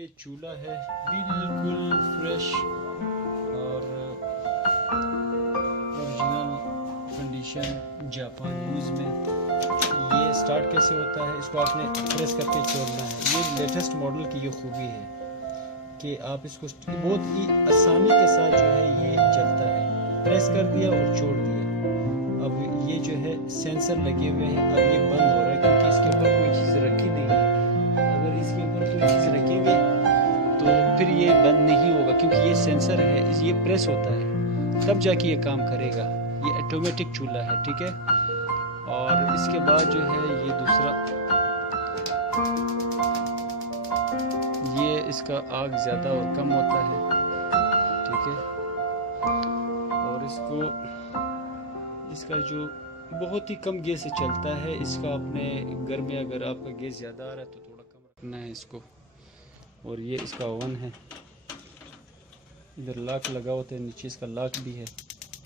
ये चूल्हा है बिल्कुल फ्रेश और ओरिजिनल कंडीशन जापान यूज़ में। ये स्टार्ट कैसे होता है, इसको आपने प्रेस करके छोड़ना है। ये लेटेस्ट मॉडल की ये खूबी है कि आप इसको बहुत ही आसानी के साथ जो है ये चलता है। प्रेस कर दिया और छोड़ दिया। अब ये जो है सेंसर लगे हुए हैं, अब ये बंद हो रहा है क्योंकि इसके ऊपर कोई चीज़ रखी नहीं है। अगर इसके ऊपर कोई चीज़ रखेंगे तो फिर ये बंद नहीं होगा क्योंकि ये सेंसर है, ये प्रेस होता है तब जाके ये काम करेगा। ये ऑटोमेटिक चूल्हा है, ठीक है। और इसके बाद जो है ये दूसरा, ये इसका आग ज़्यादा और कम होता है, ठीक है। और इसका जो बहुत ही कम गैस से चलता है। इसका अपने घर में अगर आपका गैस ज़्यादा आ रहा है तो थोड़ा कम रखना है इसको। और ये इसका ओवन है, इधर लॉक लगा होता है, नीचे इसका लॉक भी है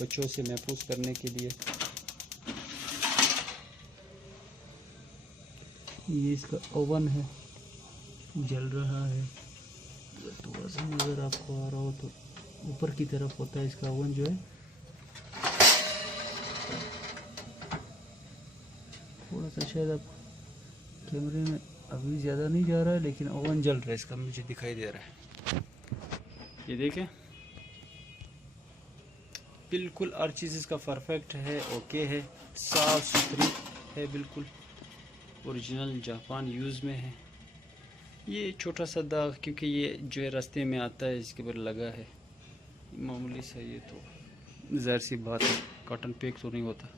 बच्चों से महफूज करने के लिए। ये इसका ओवन है, जल रहा है, थोड़ा सा नज़र आपको आ रहा हो तो ऊपर की तरफ होता है इसका ओवन जो है। थोड़ा सा शायद आप कैमरे में अभी ज़्यादा नहीं जा रहा है लेकिन ओवन जल रहा है इसका, मुझे दिखाई दे रहा है। ये देखें बिल्कुल हर चीज़ इसका परफेक्ट है, ओके है, साफ़ सुथरी है, बिल्कुल ओरिजिनल जापान यूज़ में है। ये छोटा सा दाग क्योंकि ये जो है रास्ते में आता है इसके ऊपर लगा है, मामूली सा। ये तो ज़ाहिर सी बात है, कॉटन पैक तो नहीं होता।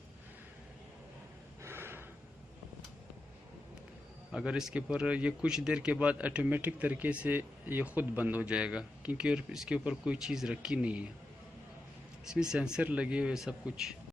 अगर इसके ऊपर ये कुछ देर के बाद ऑटोमेटिक तरीके से ये ख़ुद बंद हो जाएगा क्योंकि इसके ऊपर कोई चीज़ रखी नहीं है। इसमें सेंसर लगे हुए सब कुछ।